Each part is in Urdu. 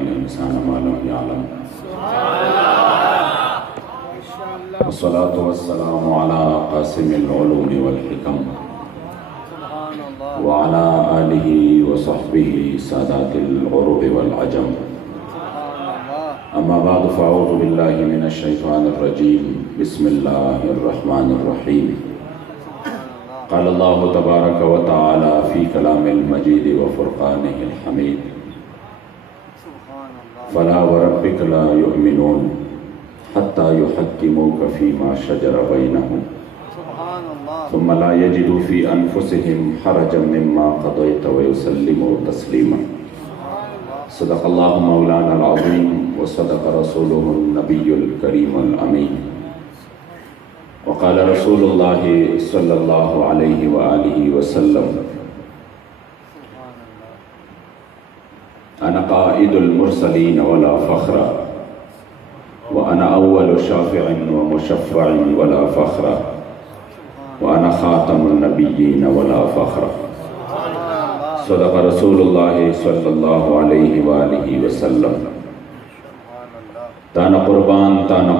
الإنسان ما لم يعلم والصلاة والسلام على قاسم العلوم والحكم وعلى آله وصحبه سادات العرب والعجم أما بعد فأعوذ بالله من الشيطان الرجيم بسم الله الرحمن الرحيم قال الله تبارك وتعالى في كلام المجيد وفرقانه الحميد فلا وربك لا يؤمنون حتى يحكموك فيما شجر بينهم ثم لا يجدوا في أنفسهم حرجا مما قضيت ويسلموا تسليما صدق الله مولانا العظيم وصدق رسوله النبي الكريم الأمين وقال رسول الله صلى الله عليه وآله وسلم أنا قائد المرسلين ولا فخر وأنا أول شافع ومشفع ولا فخر وأنا خاتم النبيين ولا فخر صدق رسول الله صلى الله عليه وآله وسلم تانا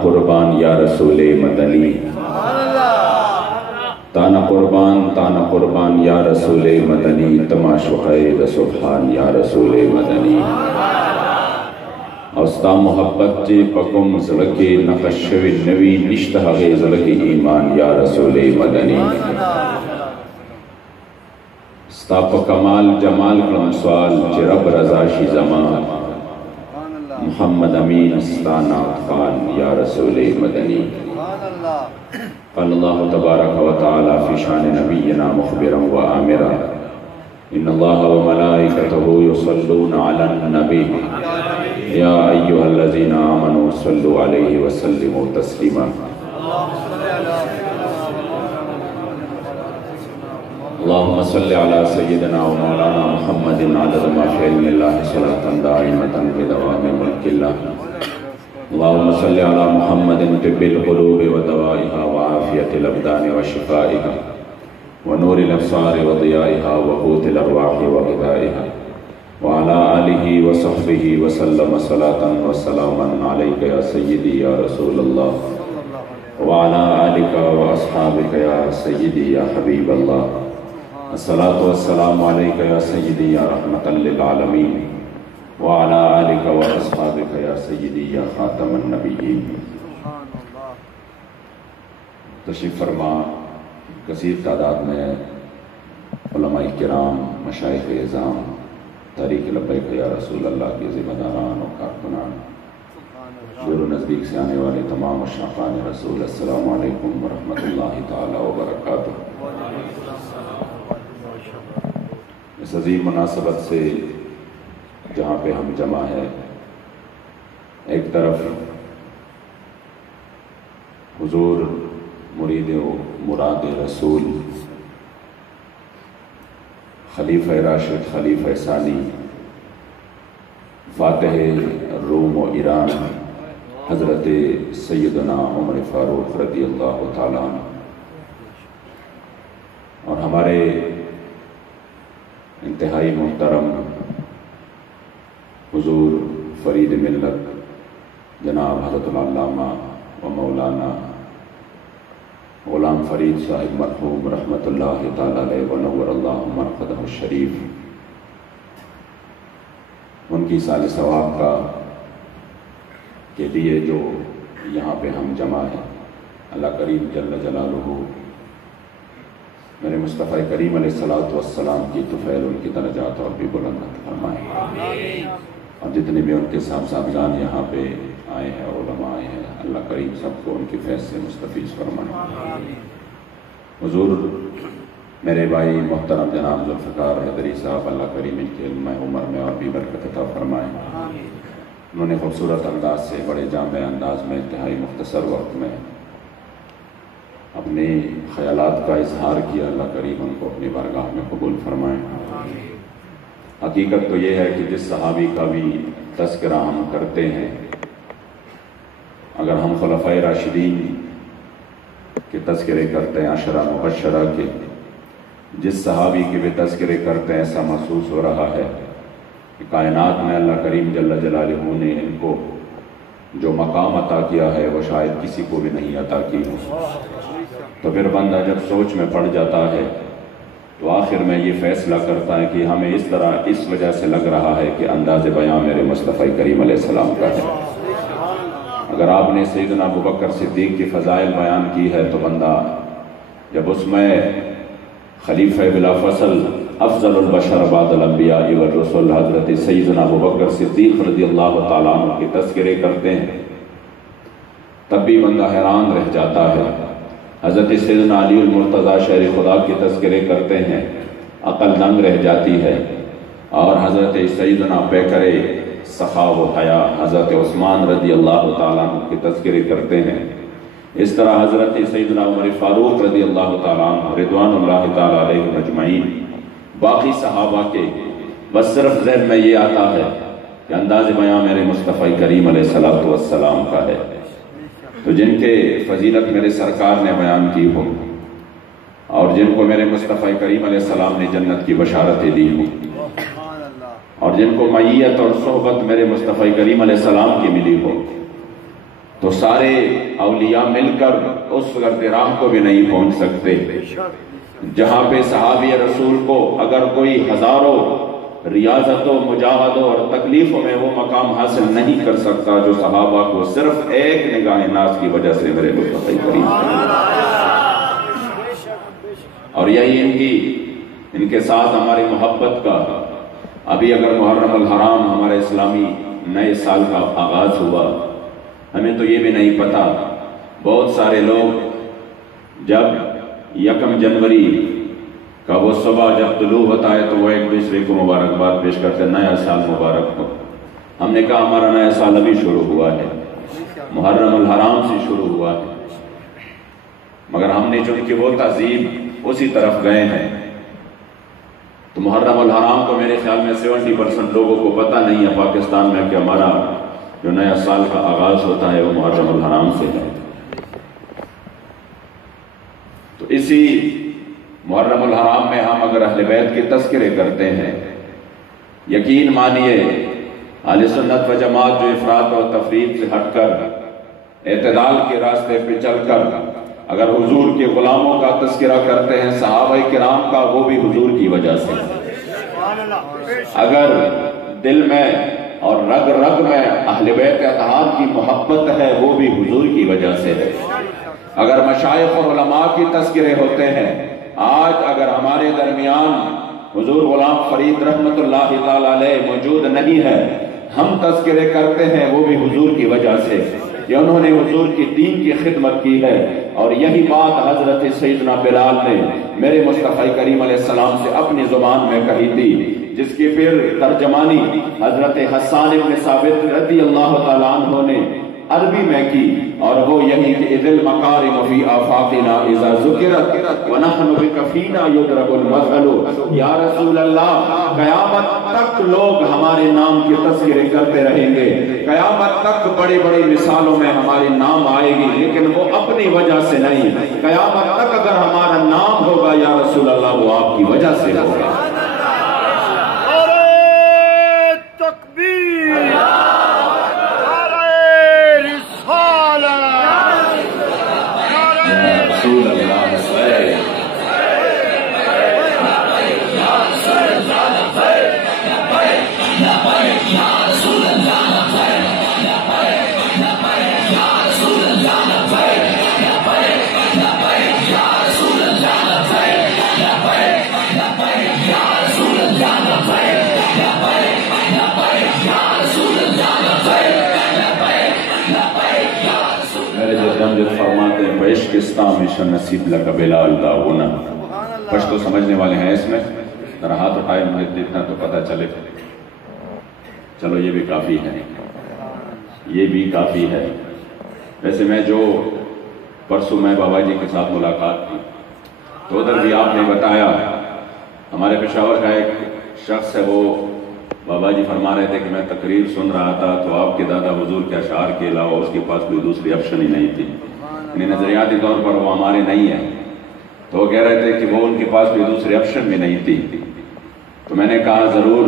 قربان یا رسول مدنی تانا قربان یا رسول مدنی تماشوخید سبحان یا رسول مدنی اوستا محبت چی پکم زلکی نقشوی نوی نشتہ غی زلکی ایمان یا رسول مدنی ستا پا کمال جمال کلم سوال چی رب رضا شی زمان محمد امین استانا خان یا رسول مدنی قال اللہ تبارک و تعالی فی شان نبینا مخبرا و آمرا ان اللہ و ملائکتہ یصلون علی النبی یا ایہا الذین آمنوا صلوا علیہ وسلموا تسلیما اللهم صل على سيدنا ومولانا محمد عدد ما في علم الله صلاة دائمة بدوام ملك الله اللهم صل على محمد طب القلوب ودوائها وعافية الأبدان وشفائها ونور الأبصار وضيائها وقوت الأرواح وغذائها وعلى آله وصحبه وسلم صلاة وسلاما عليك يا سيدي يا رسول الله وعلى آلك وأصحابك يا سيدي يا حبيب الله الصلاة والسلام عليك يا سيدي يا رحمة للعالمين وعلى آلك وأصحابك يا سيدي يا خاتم النبيين تشریف فرما کثیر تعداد میں علماء کرام مشائخ اعظام تحریک لبیک یا رسول اللہ کے ذمہ داران و کارکنان دور و نزدیک سے آنے والے تمام اشرافان رسول السلام علیکم ورحمۃ اللہ تعالی وبرکاتہ۔ اس عظیم مناسبت سے جہاں پہ ہم جمع ہیں، ایک طرف حضور مرید و مراد رسول خلیفہ راشد خلیفہ ثانی فاتح روم و ایران حضرت سیدنا عمر فاروق رضی اللہ تعالیٰ عنہ، اور ہمارے انتہائی محترم حضور فرید ملت جناب حضرت العلامہ و مولانا غلام فرید صاحب مرحوم رحمۃ اللہ تعالی علیہ ونور اللہ مرقدہ الشریف، ان کی سال ثواب کا کے لیے جو یہاں پہ ہم جمع ہیں، اللہ کریم جل جلالہ میرے مصطفیٰ کریم علیہ السلام کی طفیل ان کی درجات اور بھی بلند فرمائے، اور جتنے بھی ان کے صاحبزاد یہاں پہ آئے ہیں، علماء آئے ہیں، اللہ کریم سب کو ان کی فیض سے مستفیض فرمائے۔ حضور میرے بھائی محترم جناب ذوالفقار حیدری صاحب، اللہ کریم ان کے علم عمر میں اور بھی برکت عطا فرمائے۔ انہوں نے خوبصورت انداز سے بڑے جامع انداز میں انتہائی مختصر وقت میں اپنے خیالات کا اظہار کیا، اللہ کریم ان کو اپنی بارگاہ میں قبول فرمائے۔ حقیقت تو یہ ہے کہ جس صحابی کا بھی تذکرہ ہم کرتے ہیں، اگر ہم خلفائے راشدین کے تذکرے کرتے ہیں، عشرہ مبشرہ کے، جس صحابی کے بھی تذکرے کرتے ہیں، ایسا محسوس ہو رہا ہے کہ کائنات میں اللہ کریم جل جلالہ نے ان کو جو مقام عطا کیا ہے وہ شاید کسی کو بھی نہیں عطا کی ہو۔ تو پھر بندہ جب سوچ میں پڑ جاتا ہے تو آخر میں یہ فیصلہ کرتا ہے کہ ہمیں اس طرح اس وجہ سے لگ رہا ہے کہ انداز بیان میرے مصطفیٰ کریم علیہ السلام کا ہے۔ اگر آپ نے سیدنا ابوبکر صدیق کی فضائل بیان کی ہے تو بندہ جب اس میں خلیفہ بلا فصل افضل البشر بعد الانبیاء والرسل حضرت سیدنا ابوبکر صدیق رضی اللہ تعالیٰ عنہ کے تذکرے کرتے ہیں تب بھی بندہ حیران رہ جاتا ہے۔ حضرت سیدنا علی المرتضیٰ شہر خدا کے تذکرے کرتے ہیں، عقل دنگ رہ جاتی ہے۔ اور حضرت سیدنا پیکر سخا و حیا حضرت عثمان رضی اللہ تعالیٰ عنہ کے تذکرے کرتے ہیں۔ اس طرح حضرت سیدنا عمر فاروق رضی اللہ تعالیٰ عنہ رضوان اللہ تعالیٰ علیہ اجمعین، باقی صحابہ کے بس صرف ذہن میں یہ آتا ہے کہ انداز بیان میرے مصطفیٰ کریم علیہ السلام کا ہے۔ تو جن کے فضیلت میرے سرکار نے بیان کی ہو اور جن کو میرے مصطفیٰ کریم علیہ السلام نے جنت کی بشارتیں دی ہوں اور جن کو معیت اور صحبت میرے مصطفیٰ کریم علیہ السلام کی ملی ہو، تو سارے اولیاء مل کر اس گرد راہ کو بھی نہیں پہنچ سکتے جہاں پہ صحابی رسول کو اگر کوئی ہزاروں ریاضتوں مجاہدوں اور تکلیفوں میں وہ مقام حاصل نہیں کر سکتا جو صحابہ کو صرف ایک نگاہ ناز کی وجہ سے میرے مصطفیٰ کریم، اور یہی ان کے ساتھ ہماری محبت کا۔ ابھی اگر محرم الحرام ہمارے اسلامی نئے سال کا آغاز ہوا، ہمیں تو یہ بھی نہیں پتا، بہت سارے لوگ جب 1 جنوری کا وہ صبح جب طلوع ہوتا ہے تو وہ ایک دوسرے کو مبارکباد پیش کرتے ہیں، نیا سال مبارک ہو۔ ہم نے کہا ہمارا نیا سال ابھی شروع ہوا ہے، محرم الحرام سے شروع ہوا ہے، مگر ہم نے چونکہ وہ تہذیب اسی طرف گئے ہیں تو محرم الحرام کو میرے خیال میں 70% لوگوں کو پتہ نہیں ہے پاکستان میں کہ ہمارا جو نیا سال کا آغاز ہوتا ہے وہ محرم الحرام سے ہے۔ تو اسی محرم الحرام میں ہم اگر اہل بیت کے تذکرے کرتے ہیں، یقین مانیے اہل سنت و جماعت جو افراط و تفریط سے ہٹ کر اعتدال کے راستے پہ چل کر اگر حضور کے غلاموں کا تذکرہ کرتے ہیں صحابہ کرام کا، وہ بھی حضور کی وجہ سے، اگر دل میں اور رگ رگ میں اہل بیت اتحاد کی محبت ہے وہ بھی حضور کی وجہ سے ہے۔ اگر مشائخ اور علماء کی تذکرے ہوتے ہیں، آج اگر ہمارے درمیان حضور غلام فرید رحمت اللہ تعالی علیہ موجود نہیں ہے، ہم تذکرے کرتے ہیں وہ بھی حضور کی وجہ سے کہ انہوں نے حضور کی دین کی خدمت کی ہے۔ اور یہی بات حضرت سیدنا بلال نے میرے مصطفیٰ کریم علیہ السلام سے اپنی زبان میں کہی تھی، جس کی پھر ترجمانی حضرت حسان بن ثابت رضی اللہ تعالیٰ عنہ نے عربی میں کی، اور وہ یہی کہ اذ المکارم فی آفاقنا اذا ذکرت ونحن بکفینا یضرب المثل۔ یا رسول اللہ، قیامت تک لوگ ہمارے نام کے تذکرے کرتے رہیں گے، قیامت تک بڑی بڑی مثالوں میں ہمارے نام آئے گی، لیکن وہ اپنی وجہ سے نہیں، قیامت تک اگر ہمارا نام ہوگا یا رسول اللہ وہ آپ کی وجہ سے ہوگا۔ فرماتے ہیں عشقستان مشن نصیب لگا بلال داغنا۔ پشتو سمجھنے والے ہیں اس میں، ذرا ہاتھ اٹھائے مجھے دیکھنا تو پتہ چلے۔ چلو یہ بھی کافی ہے، یہ بھی کافی ہے۔ ویسے میں جو پرسوں میں بابا جی کے ساتھ ملاقات کی تو ادھر بھی آپ نے بتایا، ہمارے پشاور کا ایک شخص ہے، وہ بابا جی فرما رہے تھے کہ میں تقریر سن رہا تھا تو آپ کے دادا حضور کے اشعار کے علاوہ اس کے پاس کوئی دوسری آپشن ہی نہیں تھی، یعنی نظریاتی طور پر وہ ہمارے نہیں ہیں، تو وہ کہہ رہے تھے کہ وہ ان کے پاس کوئی دوسری آپشن بھی نہیں تھی۔ تو میں نے کہا ضرور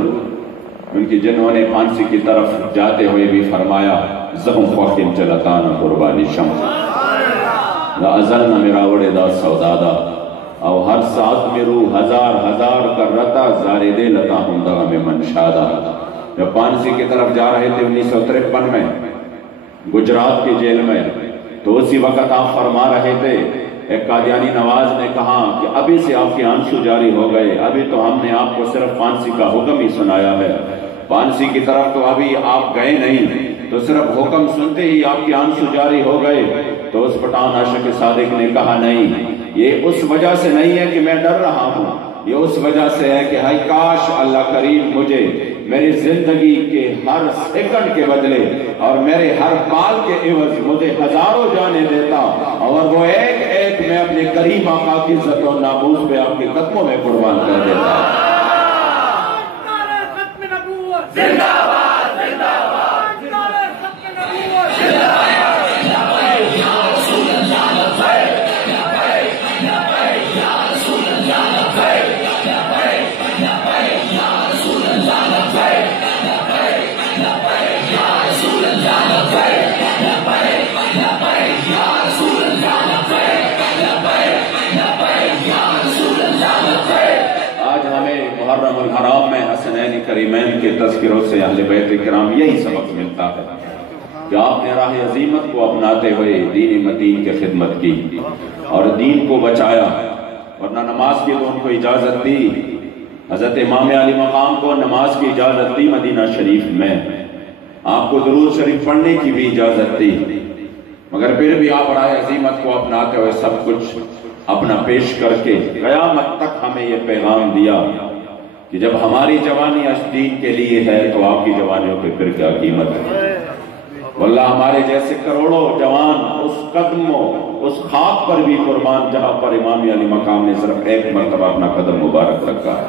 ان کی جنہوں نے پھانسی کی طرف جاتے ہوئے بھی فرمایا زہم فاقم چلتانا قربانی شمس لازلنا مراوڑ دا سودادا او ہر ساتھ میں روح ہزار ہزار کر رتا زارے دے لتا ہوں دا میں منشادا. جب پھانسی کی طرف جا رہے تھے 1953 میں گجرات کی جیل میں، تو اسی وقت آپ فرما رہے تھے، ایک قادیانی نواز نے کہا کہ ابھی سے آپ کے آنسو جاری ہو گئے، ابھی تو ہم نے آپ کو صرف پھانسی کا حکم ہی سنایا ہے، پھانسی کی طرف تو ابھی آپ گئے نہیں، تو صرف حکم سنتے ہی آپ کے آنسو جاری ہو گئے. تو اس پٹھان عاشق صادق نے کہا نہیں، یہ اس وجہ سے نہیں ہے کہ میں ڈر رہا ہوں، یہ اس وجہ سے ہے کہ ہائی کاش اللہ کریم مجھے میری زندگی کے ہر سیکنڈ کے بدلے اور میرے ہر پال کے عوض مجھے ہزاروں جانے دیتا، اور وہ ایک ایک میں اپنے کریم آقا کی عزت و ناموس پہ آپ کے قدموں میں قربان کر دیتا. زندہ باد، زندہ باد، محرم الحرام میں حسنین کریمین کے تذکروں سے اہل بیت کرام یہی سبق ملتا ہے کہ آپ نے راہ عظیمت کو اپناتے ہوئے دین متین کی خدمت کی اور دین کو بچایا، ورنہ نماز کی تو ان کو اجازت دی. حضرت امام علی مقام کو نماز کی اجازت دی مدینہ شریف میں، آپ کو درود شریف پڑھنے کی بھی اجازت دی، مگر پھر بھی آپ راہ عظیمت کو اپناتے ہوئے سب کچھ اپنا پیش کر کے قیامت تک ہمیں یہ پیغام دیا کہ جب ہماری جوانی اس دین کے لیے ہے تو آپ کی جوانیوں پہ پھر کیا قیمت ہے. واللہ ہمارے جیسے کروڑوں جوان اس قدموں اس خاک پر بھی قربان جہاں پر امام علی مقام نے صرف ایک مرتبہ اپنا قدم مبارک رکھا ہے.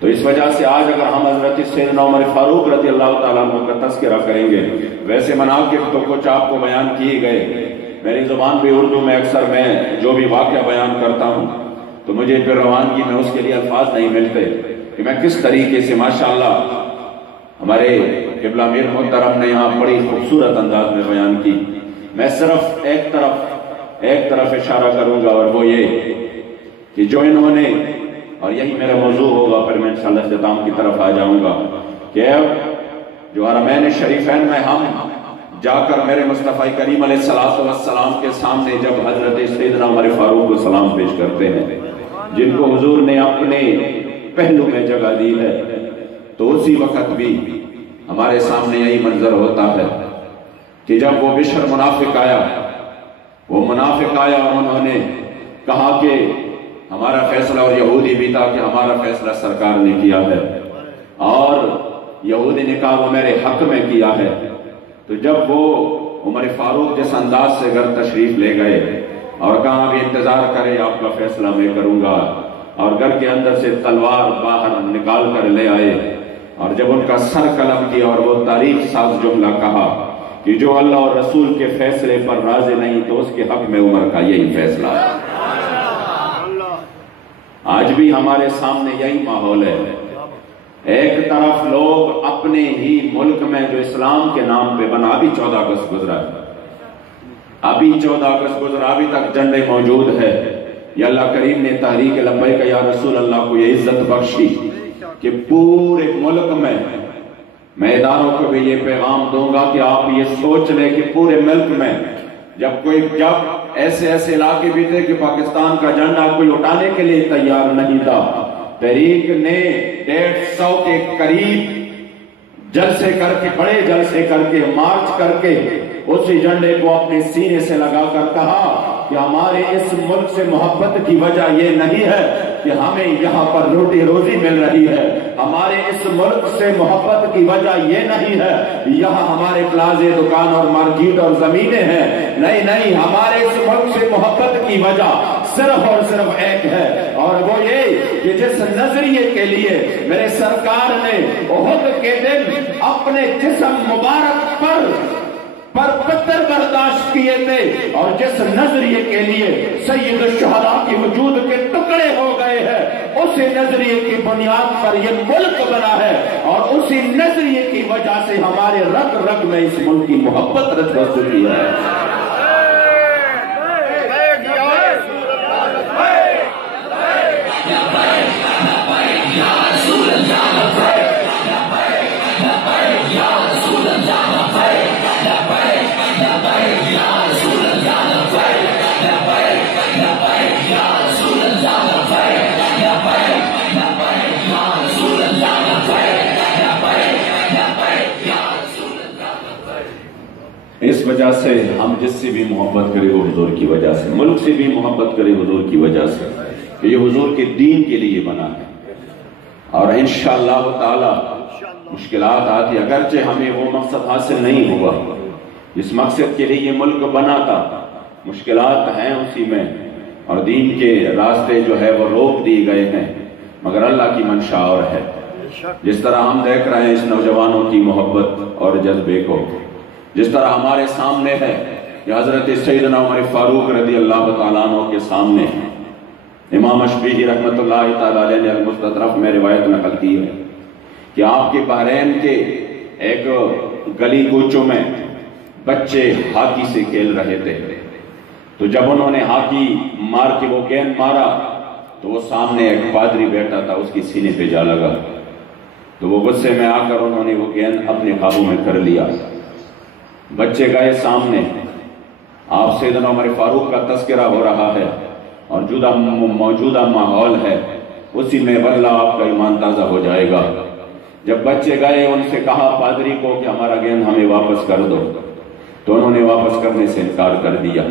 تو اس وجہ سے آج اگر ہم حضرت سیدنا عمر فاروق رضی اللہ تعالیٰ عنہ کا تذکرہ کریں گے، ویسے مناقب تو کچھ آپ کو بیان کیے گئے، میری زبان بھی اردو میں اکثر میں جو بھی واقعہ بیان کرتا ہوں تو مجھے پھر روانگی میں اس کے لیے الفاظ نہیں ملتے کہ میں کس طریقے سے ماشاءاللہ ہمارے قبلہ میر محترم نے یہاں بڑی خوبصورت انداز میں بیان کی. میں صرف ایک طرف اشارہ کروں گا، اور وہ یہ کہ جو انہوں نے، اور یہی میرا موضوع ہوگا، پھر میں انشاءاللہ اختتام کی طرف آ جاؤں گا، کہ جو حرمین شریفین میں ہم جا کر میرے مصطفیٰ کریم علیہ السلام کے سامنے جب حضرت سیدنا عمر فاروق کو سلام پیش کرتے ہیں، جن کو حضور نے اپنے پہلو میں جگہ دی ہے، تو اسی وقت بھی ہمارے سامنے یہی منظر ہوتا ہے کہ جب وہ بشر منافق آیا اور انہوں نے کہا کہ ہمارا فیصلہ، اور یہودی بھی تھا کہ ہمارا فیصلہ سرکار نے کیا ہے، اور یہودی نے کہا وہ میرے حق میں کیا ہے. تو جب وہ عمر فاروق جس انداز سے گھر تشریف لے گئے اور کہا ابھی انتظار کریں، آپ کا فیصلہ میں کروں گا، اور گھر کے اندر سے تلوار باہر نکال کر لے آئے، اور جب ان کا سر قلم کیا اور وہ تاریخ ساز جملہ کہا کہ جو اللہ اور رسول کے فیصلے پر راضی نہیں تو اس کے حق میں عمر کا یہی فیصلہ ہے. آج بھی ہمارے سامنے یہی ماحول ہے. ایک طرف لوگ اپنے ہی ملک میں جو اسلام کے نام پہ بنا، ابھی 14 اگست گزرا ہے، ابھی تک جھنڈے موجود ہے. یا اللہ کریم نے تحریک لبیک یا رسول اللہ کو یہ عزت بخشی کہ پورے ملک میں اداروں کو بھی یہ پیغام دوں گا کہ آپ یہ سوچ لیں کہ پورے ملک میں جب ایسے علاقے بھی تھے کہ پاکستان کا جھنڈا کوئی اٹھانے کے لیے تیار نہیں تھا، تحریک نے 150 کے قریب جلسے کر کے، بڑے جلسے کر کے، مارچ کر کے اسی جھنڈے کو اپنے سینے سے لگا کر کہا کہ ہمارے اس ملک سے محبت کی وجہ یہ نہیں ہے کہ ہمیں یہاں پر روٹی روزی مل رہی ہے، ہمارے اس ملک سے محبت کی وجہ یہ نہیں ہے یہاں ہمارے پلازے، دکان اور مارکیٹ اور زمینیں ہیں، نہیں، ہمارے اس ملک سے محبت کی وجہ صرف اور صرف ایک ہے، اور وہ یہ کہ جس نظریے کے لیے میرے سرکار نے احد کے دن اپنے جسم مبارک پر پر پتھر برداشت کیے تھے، اور جس نظریے کے لیے سید الشہداء کے وجود کے ٹکڑے ہو گئے ہیں، اسی نظریے کی بنیاد پر یہ ملک بنا ہے، اور اسی نظریے کی وجہ سے ہمارے رگ رگ میں اس ملک کی محبت رچ بس چکی ہے۔ اس وجہ سے ہم جس سے بھی محبت کرے وہ حضور کی وجہ سے، ملک سے بھی محبت کرے حضور کی وجہ سے، کہ یہ حضور کے دین کے لیے بنا ہے۔ اور انشاءاللہ تعالی مشکلات آتی، اگرچہ ہمیں وہ مقصد حاصل نہیں ہوا جس مقصد کے لیے یہ ملک بنا تھا، مشکلات ہیں اسی میں، اور دین کے راستے جو ہے وہ روک دیے گئے ہیں، مگر اللہ کی منشا اور ہے۔ جس طرح ہم دیکھ رہے ہیں اس نوجوانوں کی محبت اور جذبے کو، جس طرح ہمارے سامنے ہے کہ حضرت سیدنا عمر فاروق رضی اللہ تعالیٰ عنہ کے سامنے امام اشبیلی رحمت اللہ تعالیٰ علیہ نے المستطرف میں روایت نقل کی ہے کہ آپ کے بحرین کے ایک گلی کوچوں میں بچے ہاکی سے کھیل رہے تھے، تو جب انہوں نے ہاکی مار کے وہ گیند مارا تو وہ سامنے ایک پادری بیٹھا تھا، اس کی سینے پہ جا لگا، تو وہ غصے میں آ کر انہوں نے وہ گیند اپنے قابو میں کر لیا۔ بچے گئے سامنے، آپ سیدنا عمر فاروق کا تذکرہ ہو رہا ہے اور موجودہ ماحول ہے، اسی میں واللہ آپ کا ایمان تازہ ہو جائے گا۔ جب بچے گئے ان سے کہا پادری کو کہ ہمارا گیند ہمیں واپس کر دو، تو انہوں نے واپس کرنے سے انکار کر دیا۔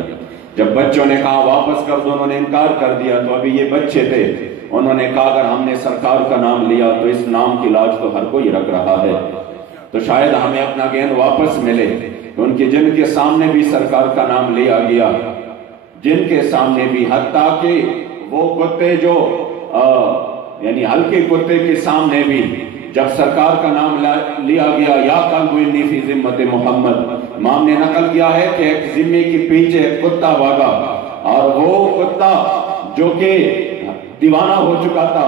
جب بچوں نے کہا واپس کر دو، انہوں نے انکار کر دیا، تو ابھی یہ بچے تھے، انہوں نے کہا اگر ہم نے سرکار کا نام لیا تو اس نام کی لاج تو ہر کوئی رکھ رہا ہے، تو شاید ہمیں اپنا گیند واپس ملے۔ ان کے جن کے سامنے بھی سرکار کا نام لیا گیا، جن کے سامنے بھی، حتیٰ کہ وہ کتے جو یعنی ہلکے کتے کے سامنے بھی جب سرکار کا نام لیا گیا، یا قلب انی فی ذمت محمد، امام نے نقل کیا ہے کہ ایک ذمے کے پیچھے ایک کتا بھاگا، اور وہ کتا جو کہ دیوانہ ہو چکا تھا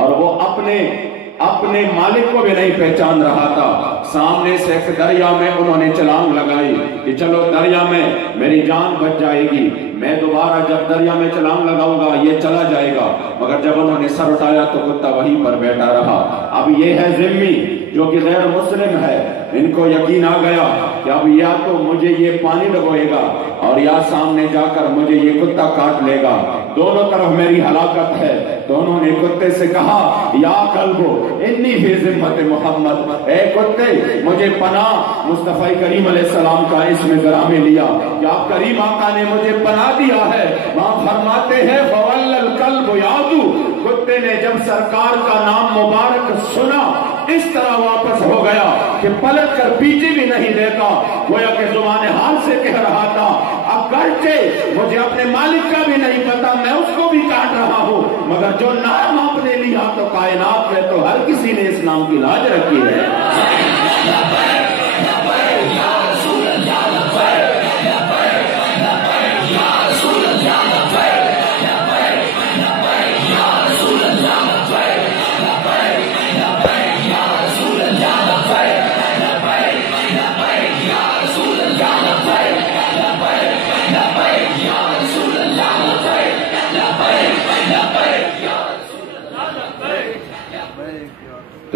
اور وہ اپنے مالک کو بھی نہیں پہچان رہا تھا، سامنے سے ایک دریا میں انہوں نے چھلانگ لگائی کہ چلو دریا میں میری جان بچ جائے گی، میں دوبارہ جب دریا میں چھلانگ لگاؤں گا یہ چلا جائے گا، مگر جب انہوں نے سر اٹھایا تو کتا وہیں پر بیٹھا رہا۔ اب یہ ہے ذمی جو کہ غیر مسلم ہے، ان کو یقین آ گیا کہ اب یا تو مجھے یہ پانی لگوئے گا اور یا سامنے جا کر مجھے یہ کتا کاٹ لے گا، دونوں طرف میری ہلاکت ہے۔ تو انہوں نے کتے سے کہا یا کلبو انی فی ذمت محمد، اے کتے مجھے پناہ مصطفیٰ کریم علیہ السلام کا اسم گرامی لیا کہ آپ کریم آقا نے مجھے پناہ دیا ہے۔ وہاں فرماتے ہیں فَوَلَّ الْقَلْبُ يَعْدُو، کتے نے جب سرکار کا نام مبارک سنا اس طرح واپس ہو گیا کہ پلٹ کر پیچھے بھی نہیں دیکھا، گویا کہ زبان حال سے کہہ رہا تھا اگرچہ مجھے اپنے مالک کا بھی نہیں پتا، میں اس کو بھی کاٹ رہا ہوں، مگر جو نام آپ نے لیا تو کائنات میں تو ہر کسی نے اس نام کی لاج رکھی ہے۔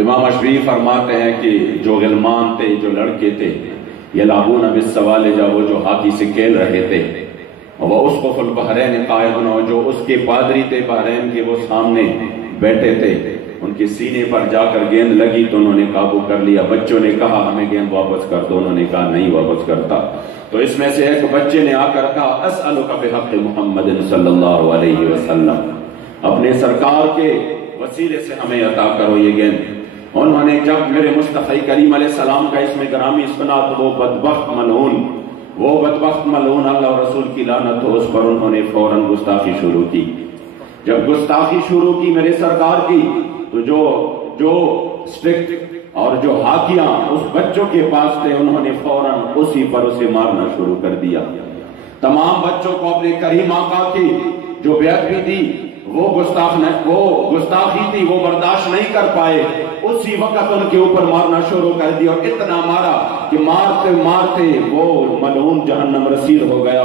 امام اشبیلی فرماتے ہیں کہ جو غلمان تھے، جو لڑکے تھے، یلعبون بالسوالج، وہ جو ہاکی سے کھیل رہے تھے، وہ اسقف البحرین قائمون، جو اس کے پادری تھے بحرین کے، وہ سامنے بیٹھے تھے، ان کے سینے پر جا کر گیند لگی تو انہوں نے قابو کر لیا۔ بچوں نے کہا ہمیں گیند واپس کر دو، انہوں نے کہا نہیں واپس کرتا۔ تو اس میں سے ایک بچے نے آ کر کہا اسألک بحق محمد صلی اللہ علیہ وسلم، اپنے سرکار کے وسیلے سے ہمیں عطا کرو یہ گیند۔ انہوں نے جب میرے مصطفیٰ کریم علیہ السلام کا اسم گرامی سنا تو وہ بدبخت ملعون اللہ اور رسول کی لعنت ہو اس پر، انہوں نے فوراً گستاخی شروع کی۔ جب گستاخی شروع کی میرے سرکار کی، تو جو اسٹرکٹ اور جو ہاتھیاں اس بچوں کے پاس تھے انہوں نے فوراً اسی پر اسے مارنا شروع کر دیا۔ تمام بچوں کو اپنے کریم آقا کی جو بیعت بھی دی وہ گستاخی تھی، وہ برداشت نہیں کر پائے، اسی وقت ان کے اوپر مارنا شروع کر دیا، اور اتنا مارا کہ مارتے مارتے وہ ملعون جہنم رسید ہو گیا۔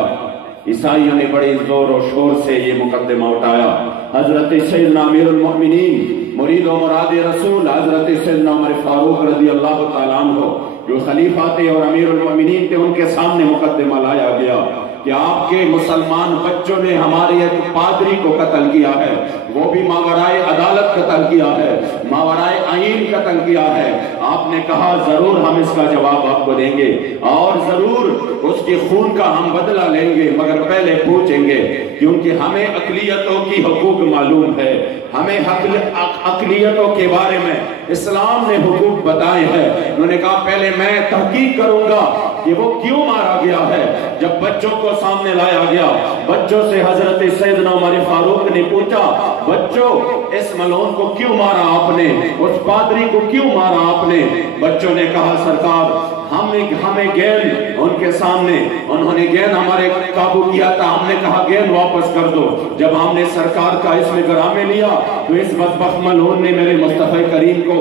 عیسائیوں نے بڑے زور و شور سے یہ مقدمہ اٹھایا۔ حضرت سیدنا امیر المؤمنین مرید و مراد رسول حضرت سیدنا عمر فاروق رضی اللہ تعالیٰ عنہ جو خلیفہ تھے اور امیر المؤمنین تھے، ان کے سامنے مقدمہ لایا گیا کہ آپ کے مسلمان بچوں نے ہمارے ایک پادری کو قتل کیا ہے، وہ بھی ماورائے عدالت قتل کیا ہے، ماورائے آئین قتل کیا ہے۔ آپ نے کہا ضرور ہم اس کا جواب آپ کو دیں گے اور ضرور اس کے خون کا ہم بدلہ لیں گے، مگر پہلے پوچھیں گے کیونکہ ہمیں اقلیتوں کی حقوق معلوم ہے، ہمیں اقلیتوں کے بارے میں اسلام نے حقوق بتائے ہیں۔ انہوں نے کہا پہلے میں تحقیق کروں گا کہ وہ کیوں مارا گیا ہے۔ جب بچوں کو سامنے لایا گیا، بچوں سے حضرت سیدنا عمر فاروق نے پوچھا بچوں اس ملعون کو کیوں مارا آپ نے، اس پادری کو کیوں مارا آپ نے؟ بچوں نے کہا سرکار ہمیں گیند ان کے سامنے، انہوں نے گیند ہمارے قابو کیا تھا، ہم نے کہا گیند واپس کر دو۔ جب ہم نے سرکار کا اسم گرامی لیا تو اس بدبخت ملعون نے میرے مصطفی کریم کو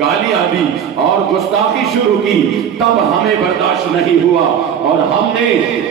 گالیاں دی اور گستاخی شروع کی، تب ہمیں برداشت نہیں ہوا اور ہم نے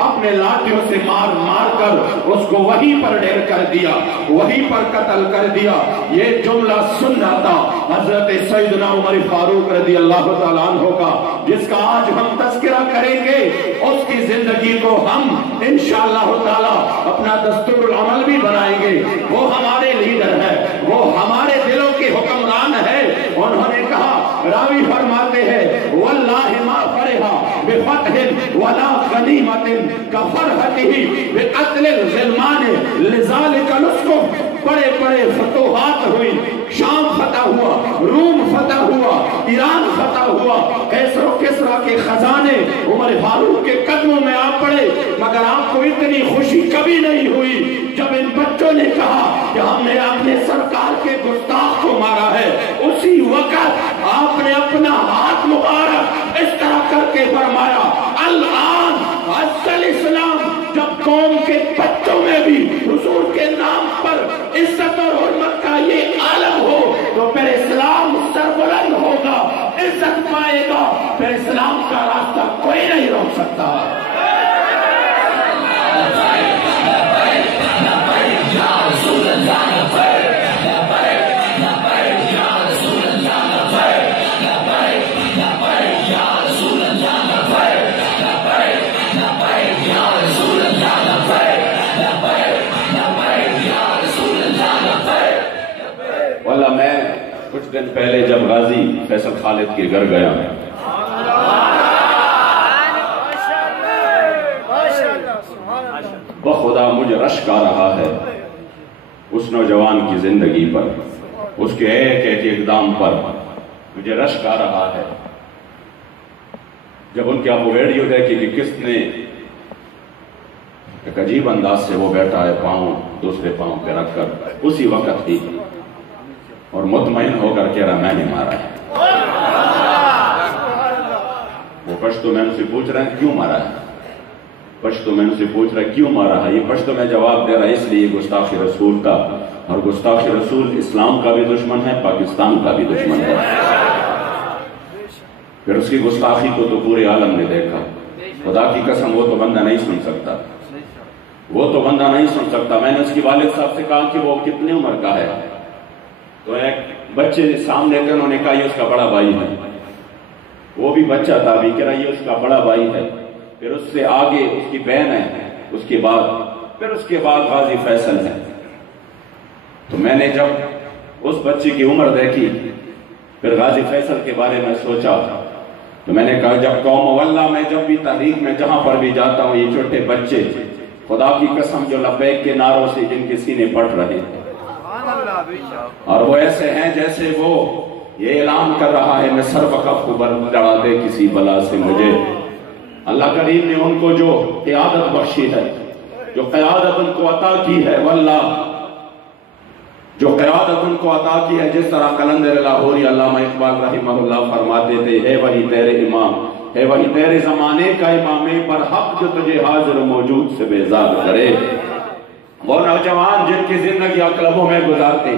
اپنے لاٹھیوں سے مار مار کر اس کو وہیں پر ڈھیر کر دیا، وہیں پر قتل کر دیا۔ یہ جملہ سننا تھا حضرت سیدنا عمر فاروق رضی اللہ تعالیٰ عنہ کا، جس کا آج ہم تذکرہ کریں گے۔ اس کی زندگی کو ہم انشاءاللہ تعالی اپنا دستور العمل بھی بنائیں گے۔ وہ ہمارے لیڈر ہے، وہ ہمارے دلوں کے حکمران ہے۔ انہوں نے کہا، راوی فرماتے ہیں واللہ ما فرحا بفتح ولا غنیمت کفرحتہ بقتل الغلمان لذالک نسکہ۔ بڑے بڑے فتوحات ہوئی، شام فتح ہوا، روم فتح ہوا، ایران فتح ہوا، کیسر و کسرا کے خزانے عمر فاروق کے قدموں میں آ پڑے، مگر آپ کو اتنی خوشی کبھی نہیں ہوئی جب ان بچوں نے کہا کہ ہم نے اپنے سرکار کے گستاخ کو مارا ہے۔ اسی وقت آپ نے اپنا ہاتھ مبارک اس طرح کر کے فرمایا الآن عزل اسلام۔ جب قوم کے بچوں میں بھی حضور کے نام پر عزت اور حرمت کا یہ عالم ہو تو پھر اسلام سربلند ہوگا، عزت پائے گا، پھر اسلام کا راستہ کوئی نہیں روک سکتا۔ واللہ میں کچھ دن پہلے جب غازی فیصل خالد کے گھر گیا بخدا مجھے رشک آ رہا ہے اس نوجوان کی زندگی پر، اس کے ایک ایک اقدام پر مجھے رشک آ رہا ہے۔ جب ان کے آپ ویڈیو دیکھیں کہ کس نے ایک عجیب انداز سے وہ بیٹھا ہے پاؤں دوسرے پاؤں پہ رکھ کر اسی وقت ہی اور مطمئن ہو کر کہہ رہا میں نے مارا ہے۔ وہ پشتو میں ان سے پوچھ رہا ہے کیوں مارا ہے، پشتو میں ان سے پوچھ رہا ہے کیوں مارا ہے، یہ پشتو میں جواب دے رہا ہے اس لیے گستاخ رسول کا، اور گستاخ رسول اسلام کا بھی دشمن ہے، پاکستان کا بھی دشمن ہے۔ پھر اس کی گستاخی کو تو پورے عالم نے دیکھا۔ خدا کی قسم وہ تو بندہ نہیں سن سکتا، وہ تو بندہ نہیں سن سکتا۔ میں نے اس کی والد صاحب سے کہا کہ وہ کتنے عمر کا ہے، تو ایک بچے سامنے تھے، انہوں نے کہا یہ اس کا بڑا بھائی ہے۔ وہ بھی بچہ تھا، بھی کہہ رہا یہ اس کا بڑا بھائی ہے۔ پھر اس سے آگے اس کی بہن ہے، اس کے بعد غازی فیصل ہے۔ تو میں نے جب اس بچے کی عمر دیکھی پھر غازی فیصل کے بارے میں سوچا تو میں نے کہا جب قوم واللہ میں جب بھی تحریک میں جہاں پر بھی جاتا ہوں یہ چھوٹے بچے خدا کی قسم جو لبیک کے نعروں سے جن کے سینے پھٹ رہے ہیں اور وہ ایسے ہیں جیسے وہ یہ اعلان کر رہا ہے میں سر وقف کو لڑا دے کسی بلا سے مجھے۔ اللہ کریم نے ان کو جو قیادت بخشی ہے، جو قیادت ان کو عطا کی ہے، واللہ جو قیادت ان کو عطا کی ہے، جس طرح قلندر لاہوری علامہ اقبال رحمہ اللہ فرماتے تھے، ہے وہی تیرے امام، ہے وہی تیرے زمانے کا امام پر حق جو تجھے حاضر و موجود سے بیزار کرے۔ وہ نوجوان جن کی زندگی کلبوں میں گزارتے،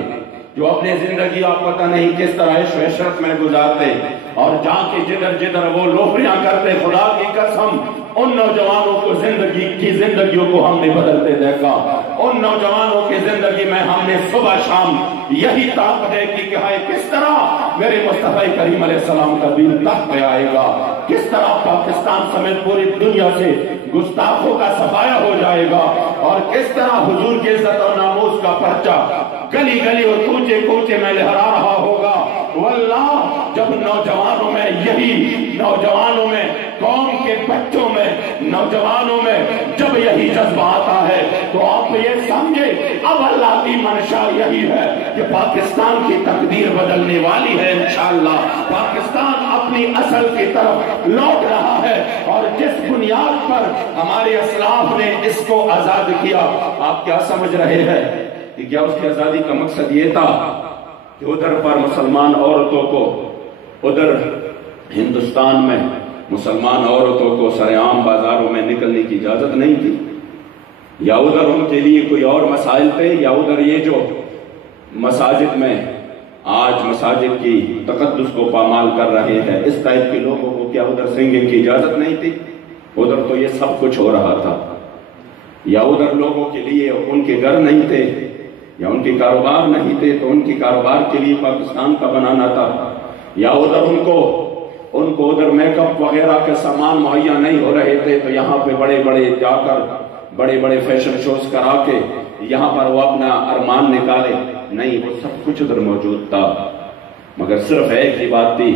جو اپنی زندگی آپ پتہ نہیں کس طرح عیش و عشرت میں گزارتے، اور جا کے جدھر جدھر وہ لوفریاں کرتے، خدا کی قسم ان نوجوانوں کو زندگیوں کو ہم نے بدلتے دیکھا۔ ان نوجوانوں کی زندگی میں ہم نے صبح شام یہی طاقت ہے کہ کس طرح میرے مصطفی کریم علیہ السلام کا دین تخت پہ آئے گا، کس طرح پاکستان سمیت پوری دنیا سے گستاخوں کا صفایا ہو جائے گا، اور کس طرح حضور کی عزت اور ناموس کا پرچہ گلی گلی اور کوچے کوچے میں لہرا رہا ہوگا۔ واللہ جب نوجوانوں میں قوم کے بچوں میں، نوجوانوں میں جب یہی جذبہ آتا ہے تو آپ یہ سمجھے اب اللہ کی منشا یہی ہے کہ پاکستان کی تقدیر بدلنے والی ہے انشاءاللہ۔ پاکستان اپنی اصل کی طرف لوٹ رہا ہے، اور جس بنیاد پر ہمارے اسلاف نے اس کو آزاد کیا، آپ کیا سمجھ رہے ہیں کہ کیا اس کی آزادی کا مقصد یہ تھا کہ ادھر پر مسلمان عورتوں کو، ادھر ہندوستان میں مسلمان عورتوں کو سرعام بازاروں میں نکلنے کی اجازت نہیں تھی، یا ادھر ان کے لیے کوئی اور مسائل تھے، یا ادھر یہ جو مساجد میں آج مساجد کی تقدس کو پامال کر رہے ہیں، اس ٹائپ کے لوگوں کو کیا ادھر سنگنگ کی اجازت نہیں تھی؟ ادھر تو یہ سب کچھ ہو رہا تھا۔ یا ادھر لوگوں کے لیے ان کے گھر نہیں تھے، یا ان کے کاروبار نہیں تھے تو ان کی کاروبار کے لیے پاکستان کا بنانا تھا، یا ادھر ان کو ادھر میک اپ وغیرہ کے سامان مہیا نہیں ہو رہے تھے تو یہاں پہ بڑے بڑے فیشن شوز کرا کے یہاں پر وہ اپنا ارمان نکالے۔ نہیں، وہ سب کچھ ادھر موجود تھا، مگر صرف ایک ہی بات تھی